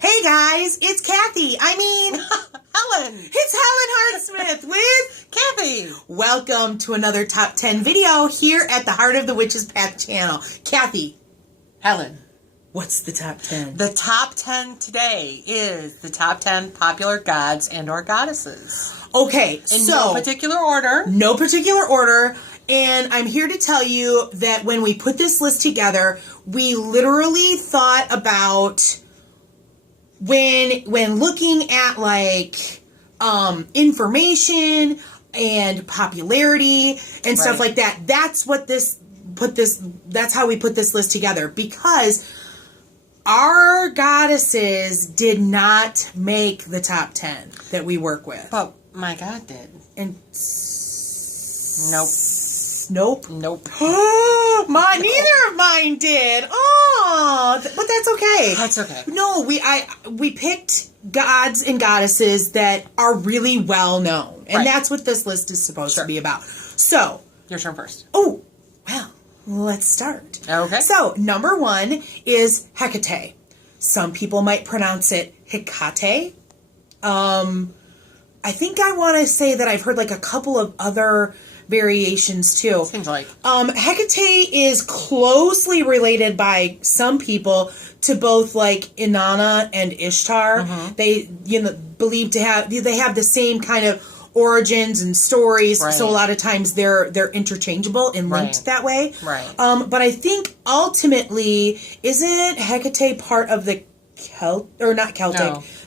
Hey guys, it's Kathy. Helen. It's Helen Hartsmith with Kathy. Welcome to another Top 10 video here at the Heart of the Witch's Path channel. Kathy. Helen. What's the top 10? The top 10 today is the top 10 popular gods and or goddesses. Okay, In no particular order. No particular order. And I'm here to tell you that when we put this list together, we literally thought about when looking at information and popularity and stuff like that. That's how we put this list together, because our goddesses did not make the top 10 that we work with. But my God did. And Nope. Neither of mine did. Oh, but that's okay. That's okay. No, we picked gods and goddesses that are really well known, and that's what this list is supposed to be about. So, your turn first. Oh, well, let's start. Okay. So, number 1 is Hecate. Some people might pronounce it Hecate. I think I want to say that I've heard a couple of other variations too. Seems like. Hecate is closely related by some people to both Inanna and Ishtar. Mm-hmm. They believe they have the same kind of origins and stories. Right. So a lot of times they're interchangeable and linked that way. Right. But I think ultimately, isn't Hecate part of the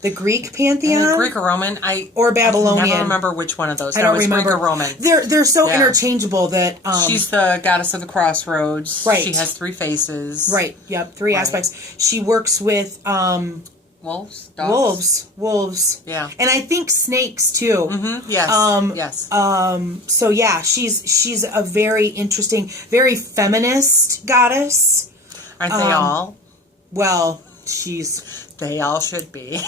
the Greek pantheon? Greek or Roman? Or Babylonian. I never remember which one of those. I don't remember. Greek or Roman. They're so interchangeable that... she's the goddess of the crossroads. Right. She has 3 faces. Right. Yep. 3 aspects. She works with... wolves? Dogs? Wolves. Yeah. And I think snakes, too. Mm-hmm. Yes. Yes. So, yeah, she's a very interesting, very feminist goddess. Aren't they all? Well, They all should be.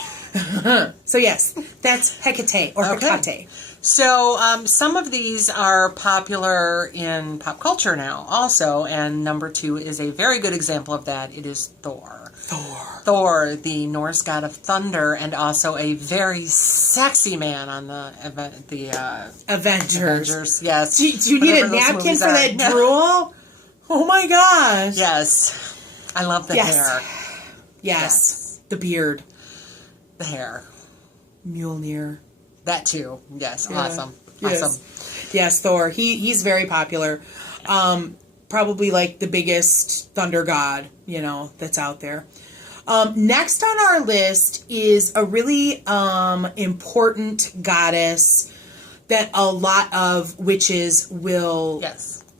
So, yes, that's Hecate or Hecate. So, some of these are popular in pop culture now also, and number 2 is a very good example of that. It is Thor. Thor, the Norse god of thunder, and also a very sexy man on the Avengers. Yes. Do you need a napkin for that drool? Oh my gosh. Yes. I love the hair. Yes. The beard. The hair. Mjolnir. That too. Yes. Yeah. Awesome. Yes. Awesome. Yes, Thor. He's very popular. Probably the biggest thunder god, that's out there. Next on our list is a really important goddess that a lot of witches will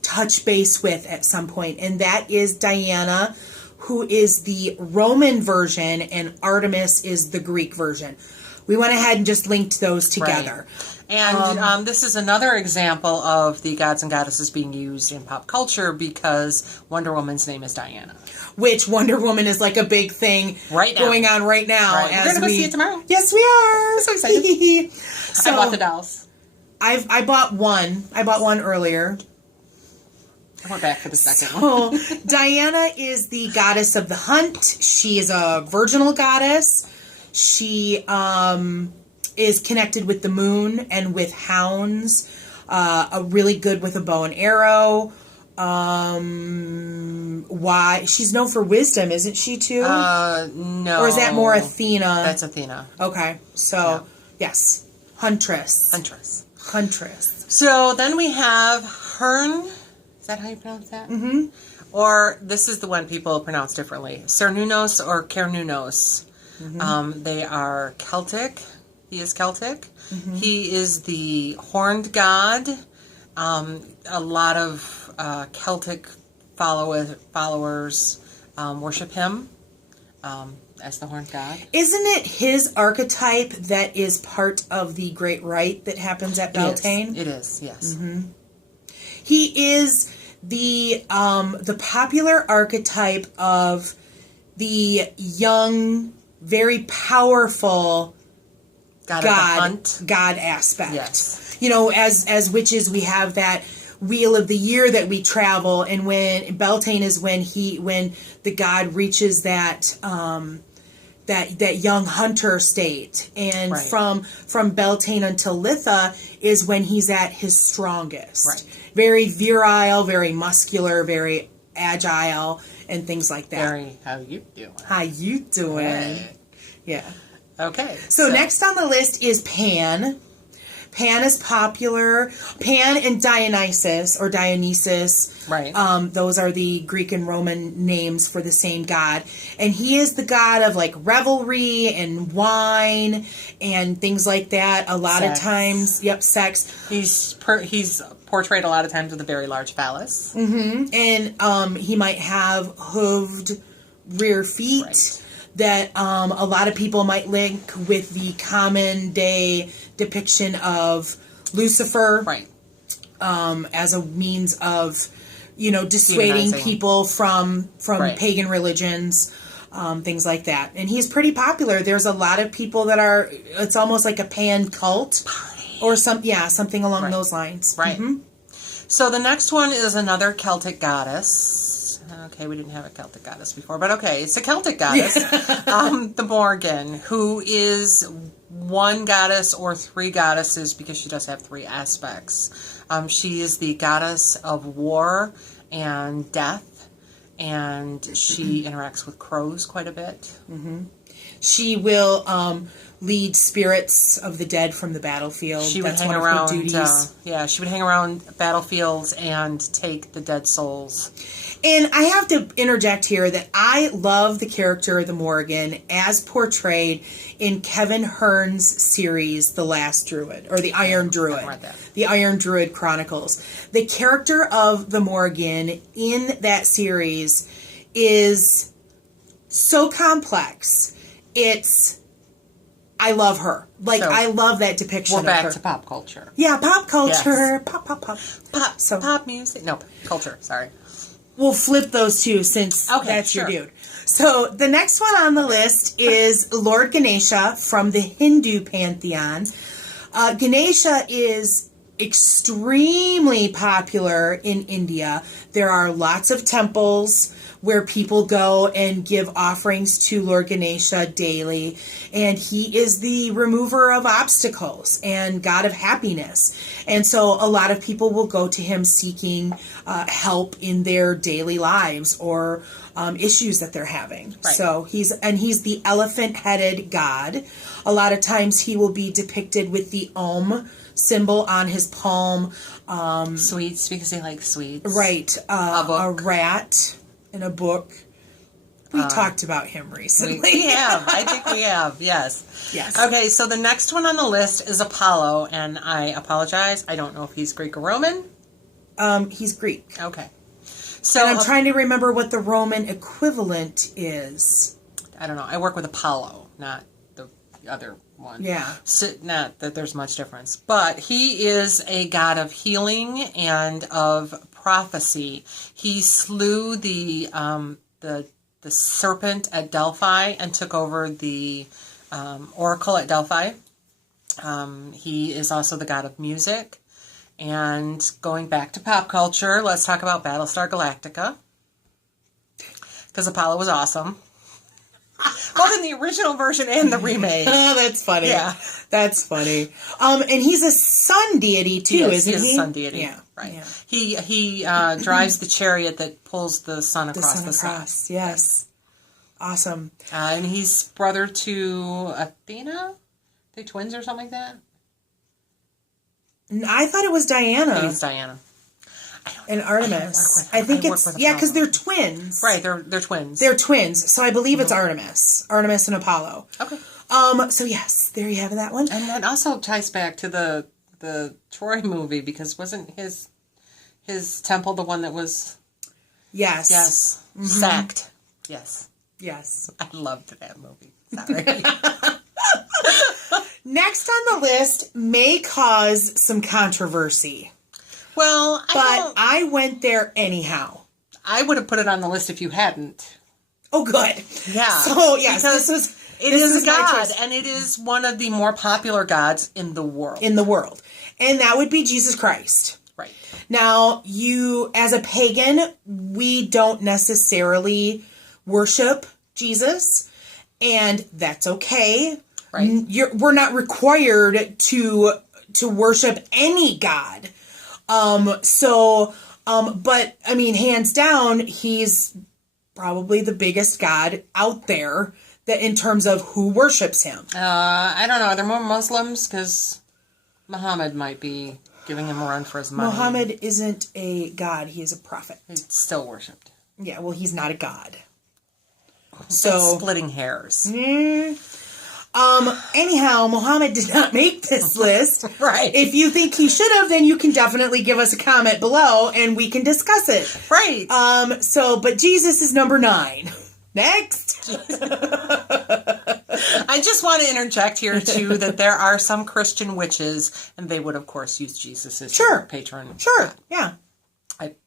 touch base with at some point, and that is Diana, who is the Roman version, and Artemis is the Greek version. We went ahead and just linked those together. Right. And this is another example of the gods and goddesses being used in pop culture, because Wonder Woman's name is Diana. Which Wonder Woman is a big thing going on right now. Right. We're going to go see it tomorrow. Yes, we are. I'm so excited. So, I bought the dolls. I bought one. I bought one earlier. I went back for the second one. So, Diana is the goddess of the hunt. She is a virginal goddess. She is connected with the moon and with hounds. Really good with a bow and arrow. Why? She's known for wisdom, isn't she too? No. Or is that more Athena? That's Athena. Okay. So, yes. Huntress. So, then we have Hern. Is that how you pronounce that? Mm-hmm. Or, this is the one people pronounce differently. Cernunnos or Cernunnos. Mm-hmm. They are Celtic. He is Celtic. Mm-hmm. He is the horned god. A lot of Celtic followers worship him as the horned god. Isn't it his archetype that is part of the Great Rite that happens at Beltane? It is, yes. Mm-hmm. He is the popular archetype of the young, very powerful God aspect. Yes. As witches, we have that wheel of the year that we travel, and when Beltane is when the god reaches that that young hunter state. And Right. from Beltane until Litha is when he's at his strongest. Right. Very virile, very muscular, very agile, and things like that. Very, how you doing? How you doing? Hey. Yeah. Okay. So next on the list is Pan. Pan is popular. Pan and Dionysus, or Dionysus. Right. Those are the Greek and Roman names for the same god. And he is the god of like revelry and wine and things like that. A lot of times, sex. He's portrayed a lot of times with a very large phallus. Mm-hmm. And he might have hooved rear feet. Right. That a lot of people might link with the common day depiction of Lucifer, Right. As a means of, dissuading Demonizing. people from Right. pagan religions, things like that. And he's pretty popular. There's a lot of people that are. It's almost like a pan cult, or something along Right. those lines. Right. Mm-hmm. So the next one is another Celtic goddess. Okay, we didn't have a Celtic goddess before, but okay, it's a Celtic goddess. The Morgan, who is one goddess or three goddesses because she does have three aspects. She is the goddess of war and death, and she interacts with crows quite a bit. Mm-hmm. She will lead spirits of the dead from the battlefield. She would That's hang one around. of her duties. She would hang around battlefields and take the dead souls. And I have to interject here that I love the character of the Morgan as portrayed in Kevin Hearn's series, The Last Druid, or The Iron Druid. I've read that. The Iron Druid Chronicles. The character of the Morgan in that series is so complex. I love her. I love that depiction of her. We're back to pop culture. Yeah, pop culture. Yes. Pop. Pop music. No, culture. Sorry. We'll flip those two since that's sure. your dude. So the next one on the list is Lord Ganesha from the Hindu pantheon. Ganesha is extremely popular in India. There are lots of temples where people go and give offerings to Lord Ganesha daily. And he is the remover of obstacles and god of happiness. And so a lot of people will go to him seeking help in their daily lives or issues that they're having. Right. So he's the elephant-headed god. A lot of times he will be depicted with the Om symbol on his palm. Sweets, because he likes sweets. Right. A book. A rat in a book. We talked about him recently. We have. I think we have. Yes. Yes. Okay, so the next one on the list is Apollo, and I apologize. I don't know if he's Greek or Roman. He's Greek. Okay. So And I'm trying to remember what the Roman equivalent is. I don't know. I work with Apollo, not the other one. Yeah. So, not that there's much difference. But he is a god of healing and of prophecy. He slew the serpent at Delphi and took over the oracle at Delphi. He is also the god of music. And going back to pop culture, let's talk about Battlestar Galactica. Because Apollo was awesome. Both in the original version and the remake. Oh, that's funny. Yeah. That's funny. And he's a sun deity too, isn't he? He is a sun deity. Yeah. Right. Yeah. He drives the chariot that pulls the sun across the sun. Yes. Awesome. And he's brother to Athena? They twins or something like that? I thought it was Diana He's Diana. and Artemis. I think work it's with because Apollo. they're twins. Right, they're twins. They're twins, so I believe it's Artemis and Apollo. Okay. So yes, there you have that one. And that also ties back to the Troy movie, because wasn't his temple the one that was Yes. sacked? Yes. Yes. I loved that movie. Sorry. Next on the list may cause some controversy, Well, but I went there anyhow. I would have put it on the list if you hadn't. Oh, good. Yeah. So yes, Because it this is a my god, choice. and it is one of the more popular gods in the world. In the world, and that would be Jesus Christ. Right. Now, you, as a pagan, we don't necessarily worship Jesus. and that's okay. Right. We're not required to worship any god. But I mean, hands down, he's probably the biggest god out there that in terms of who worships him. I don't know. Are there more Muslims? Because Muhammad might be giving him a run for his money. Muhammad isn't a god; he is a prophet. He's still worshipped. Yeah, well, he's not a god. So that's splitting hairs. Anyhow, Muhammad did not make this list. Right. If you think he should have, then you can definitely give us a comment below and we can discuss it. Right. But Jesus is number 9. Next. I just want to interject here, too, that there are some Christian witches, and they would, of course, use Jesus as their patron. Sure, yeah. It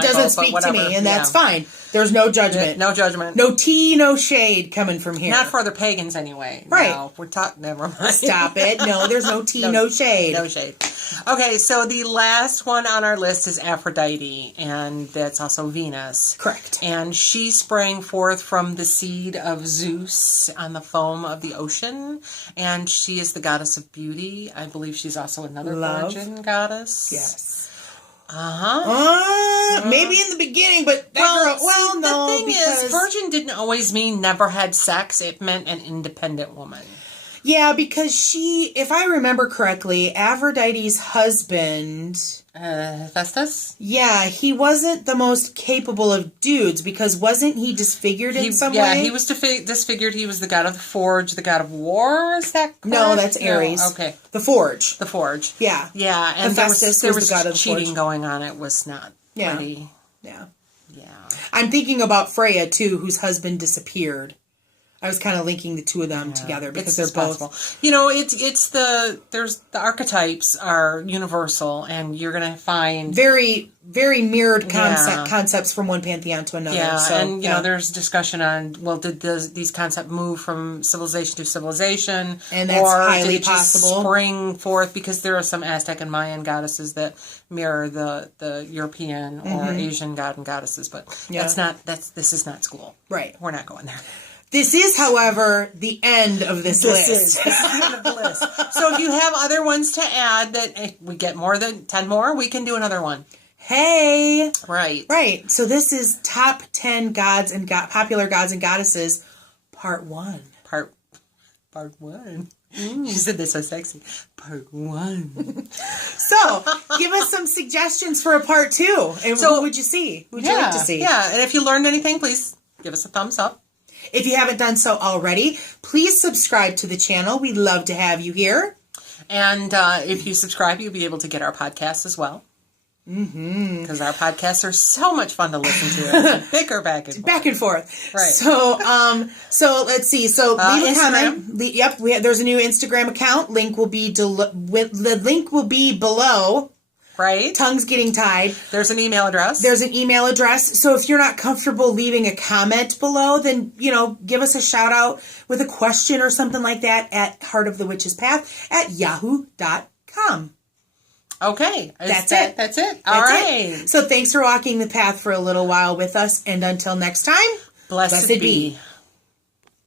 doesn't speak to me, and that's fine. There's no judgment. No judgment. No tea, no shade coming from here. Not for the pagans, anyway. Right. No, we're talking. Never mind. Stop it. No, there's no tea, no shade. No shade. Okay, so the last one on our list is Aphrodite, and that's also Venus. Correct. And she sprang forth from the seed of Zeus on the foam of the ocean, and she is the goddess of beauty. I believe she's also another virgin goddess. Yes. Uh-huh. Maybe in the beginning, but the thing is, virgin didn't always mean never had sex. It meant an independent woman. Yeah, because if I remember correctly, Aphrodite's husband... Hephaestus? Yeah, he wasn't the most capable of dudes, because wasn't he disfigured in some way? Yeah, he was disfigured. He was the god of the forge, the god of war. Is that correct? No, that's Ares. No, okay. The forge. The forge. Yeah. Yeah, and Hephaestus there was was the god of the cheating forge. going on. It was not pretty. Yeah. Yeah. I'm thinking about Freya, too, whose husband disappeared. I was kind of linking the two of them together because they're both possible. You know, the archetypes are universal, and you're going to find very, very mirrored concepts from one pantheon to another. Yeah, so, and you know, there's discussion on did these concepts move from civilization to civilization, and that's highly did it possible. Just spring forth because there are some Aztec and Mayan goddesses that mirror the European or Asian god and goddesses, but this is not school. Right, we're not going there. This is, however, the end of this list. This is the end of the list. So if you have other ones to add that if we get more than 10 more, we can do another one. Hey! Right. So this is top 10 gods and popular gods and goddesses, part 1. Part 1. She said this so sexy. Part 1. So, give us some suggestions for a part 2. And what would you see? Who would you like to see? Yeah, and if you learned anything, please give us a thumbs up. If you haven't done so already, please subscribe to the channel. We'd love to have you here. And if you subscribe, you'll be able to get our podcasts as well. Because our podcasts are so much fun to listen to. Bicker back and forth. Back and forth. Right. So let's see. So leave a comment. There's a new Instagram account. The link will be below. Right. Tongue's getting tied. There's an email address. So if you're not comfortable leaving a comment below, then, give us a shout out with a question or something like that at heartofthewitchespath@yahoo.com. Okay. That's it. All right. So thanks for walking the path for a little while with us. And until next time, blessed be.